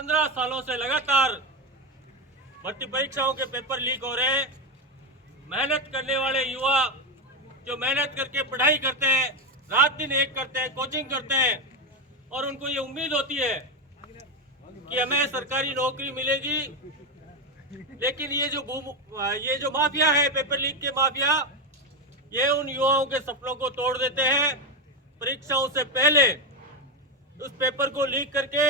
15 सालों से लगातार भर्ती परीक्षाओं के पेपर लीक हो रहे हैं। मेहनत करने वाले युवा जो मेहनत करके पढ़ाई करते हैं, रात दिन एक करते हैं, कोचिंग करते हैं और उनको ये उम्मीद होती है कि हमें सरकारी नौकरी मिलेगी, लेकिन ये जो माफिया है, पेपर लीक के माफिया, ये उन युवाओं के सपनों को तोड़ देते हैं। परीक्षाओं से पहले उस पेपर को लीक करके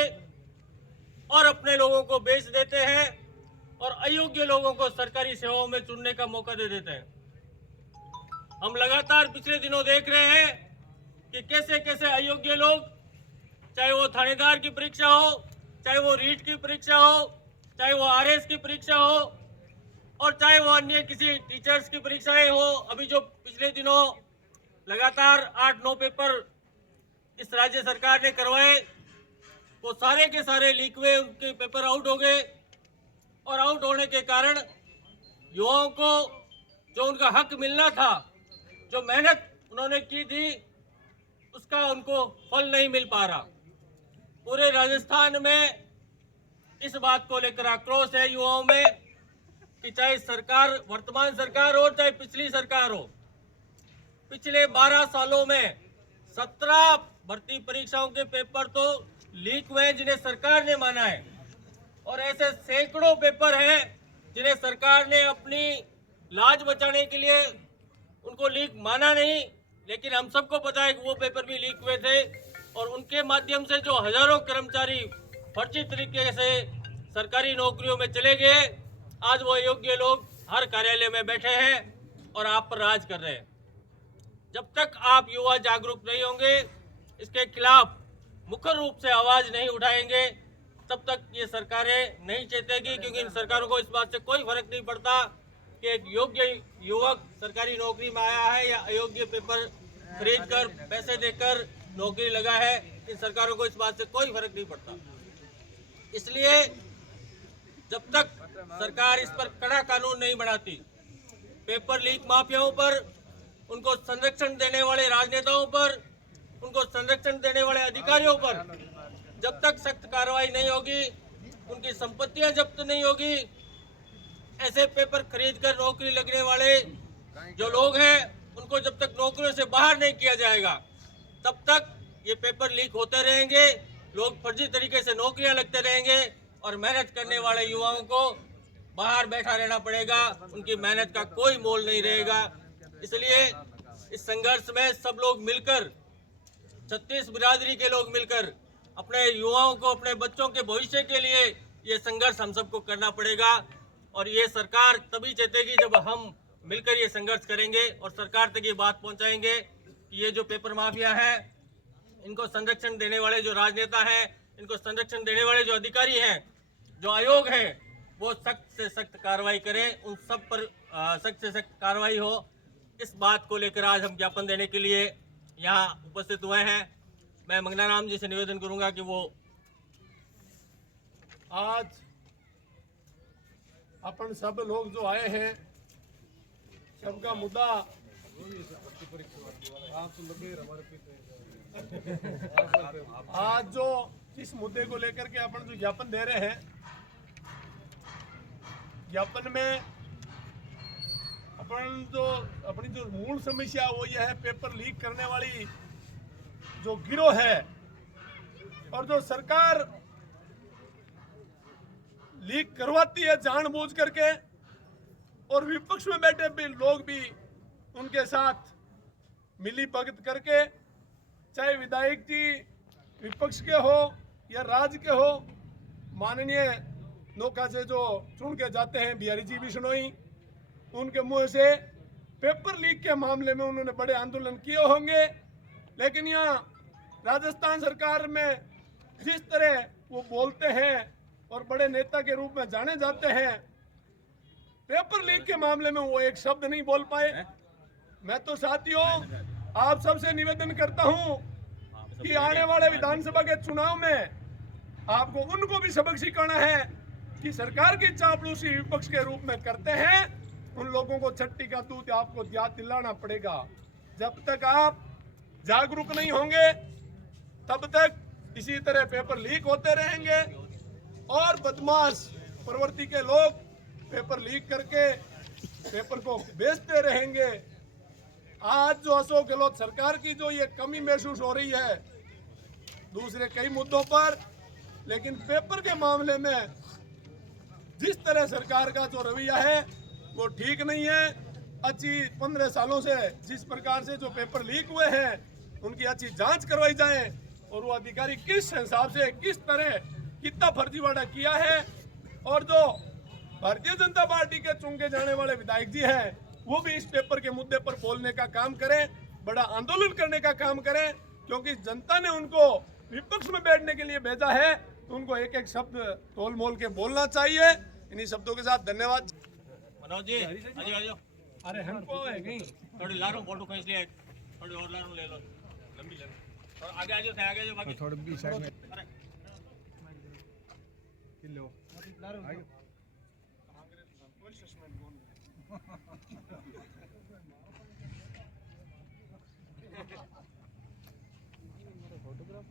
और अपने लोगों को बेच देते हैं और अयोग्य लोगों को सरकारी सेवाओं में चुनने का मौका दे देते हैं। हम लगातार पिछले दिनों देख रहे हैं कि कैसे कैसे अयोग्य लोग, चाहे वो थानेदार की परीक्षा हो, चाहे वो रीट की परीक्षा हो, चाहे वो आरएस की परीक्षा हो और चाहे वो अन्य किसी टीचर्स की परीक्षाएं हो, अभी जो पिछले दिनों लगातार 8-9 पेपर इस राज्य सरकार ने करवाए, वो सारे के सारे लीक हुए, उनके पेपर आउट हो गए और आउट होने के कारण युवाओं को जो उनका हक मिलना था, जो मेहनत उन्होंने की थी, उसका उनको फल नहीं मिल पा रहा। पूरे राजस्थान में इस बात को लेकर आक्रोश है युवाओं में कि चाहे सरकार, वर्तमान सरकार हो चाहे पिछली सरकार हो, पिछले 12 सालों में 17 भर्ती परीक्षाओं के पेपर तो लीक हुए जिन्हें सरकार ने माना है और ऐसे सैकड़ों पेपर हैं जिन्हें सरकार ने अपनी लाज बचाने के लिए उनको लीक माना नहीं, लेकिन हम सबको पता है कि वो पेपर भी लीक हुए थे और उनके माध्यम से जो हजारों कर्मचारी फर्जी तरीके से सरकारी नौकरियों में चले गए, आज वो योग्य लोग हर कार्यालय में बैठे हैं और आप पर राज कर रहे हैं। जब तक आप युवा जागरूक नहीं होंगे, इसके खिलाफ मुखर रूप से आवाज नहीं उठाएंगे, तब तक ये सरकारें नहीं चेतेगी, क्योंकि इन सरकारों को इस बात से कोई फर्क नहीं पड़ता कि एक योग्य युवक सरकारी नौकरी में आया है या अयोग्य पेपर खरीद कर पैसे देकर नौकरी लगा है। इन सरकारों को इस बात से कोई फर्क नहीं पड़ता। इसलिए जब तक सरकार इस पर कड़ा कानून नहीं बनाती, पेपर लीक माफियाओं पर, उनको संरक्षण देने वाले राजनेताओं पर, उनको संरक्षण देने वाले अधिकारियों पर जब तक सख्त कार्रवाई नहीं होगी, उनकी संपत्तियां जब्त नहीं होगी, ऐसे पेपर खरीद कर नौकरी लगने वाले जो लोग हैं उनको जब तक नौकरियों से बाहर नहीं किया जाएगा, तब तक ये पेपर लीक होते रहेंगे, लोग फर्जी तरीके से नौकरियां लगते रहेंगे और मेहनत करने वाले युवाओं को बाहर बैठा रहना पड़ेगा, उनकी मेहनत का कोई मोल नहीं रहेगा। इसलिए इस संघर्ष में सब लोग मिलकर, 36 बिरादरी के लोग मिलकर अपने युवाओं को, अपने बच्चों के भविष्य के लिए ये संघर्ष हम सबको करना पड़ेगा और ये सरकार तभी चेतेगी जब हम मिलकर ये संघर्ष करेंगे और सरकार तक ये बात पहुंचाएंगे कि ये जो पेपर माफिया है, इनको संरक्षण देने वाले जो राजनेता हैं, इनको संरक्षण देने वाले जो अधिकारी हैं, जो आयोग है, वो सख्त से सख्त कार्रवाई करें, उन सब पर सख्त से सख्त कार्रवाई हो। इस बात को लेकर आज हम ज्ञापन देने के लिए यहाँ उपस्थित हुए हैं। मैं मंगनाराम जी से निवेदन करूंगा कि वो आज अपन सब लोग जो आए हैं, सबका मुद्दा आज जो इस मुद्दे को लेकर के अपन जो ज्ञापन दे रहे हैं, ज्ञापन में अपनी जो मूल समस्या वो यह है, पेपर लीक करने वाली जो गिरोह है और जो सरकार लीक करवाती है जानबूझ करके, और विपक्ष में बैठे भी लोग भी उनके साथ मिली भगत करके, चाहे विधायक जी विपक्ष के हो या राज्य के हो, माननीय नौका से जो चुन के जाते हैं बिहारी जी बिश्नोई, उनके मुंह से पेपर लीक के मामले में उन्होंने बड़े आंदोलन किए होंगे, लेकिन यहाँ राजस्थान सरकार में जिस तरह वो बोलते हैं और बड़े नेता के रूप में जाने जाते हैं, पेपर लीक के मामले में वो एक शब्द नहीं बोल पाए। मैं तो साथियों आप सबसे निवेदन करता हूं कि आने वाले विधानसभा के चुनाव में आपको उनको भी सबक सिखाना है कि सरकार की चापलूसी विपक्ष के रूप में करते हैं, उन लोगों को छट्टी का दूध आपको याद दिलाना पड़ेगा। जब तक आप जागरूक नहीं होंगे तब तक इसी तरह पेपर लीक होते रहेंगे और बदमाश प्रवृत्ति के लोग पेपर लीक करके पेपर को बेचते रहेंगे। आज जो अशोक गहलोत सरकार की जो ये कमी महसूस हो रही है दूसरे कई मुद्दों पर, लेकिन पेपर के मामले में जिस तरह सरकार का जो रवैया है वो ठीक नहीं है। अच्छी 15 सालों से जिस प्रकार से जो पेपर लीक हुए हैं उनकी अच्छी जांच करवाई जाए और वो अधिकारी किस हिसाब से किस तरह कितना फर्जीवाड़ा किया है, और जो भारतीय जनता पार्टी के चुन के जाने वाले विधायक जी हैं वो भी इस पेपर के मुद्दे पर बोलने का काम करें, बड़ा आंदोलन करने का काम करें, क्योंकि जनता ने उनको विपक्ष में बैठने के लिए भेजा है तो उनको एक एक शब्द तोल मोल के बोलना चाहिए। इन्हीं शब्दों के साथ धन्यवाद। मनोज जी आ जाओ। अरे हमको है कहीं थोड़ी ला रहा हूँ फोटो खींच लिया, थोड़ी और ला रहा हूँ, ले लो लंबी ले लो और आगे आ जाओ, आगे आ जाओ बाकी थोड़ी भी साइड में अरे किलो फोटोग्राफ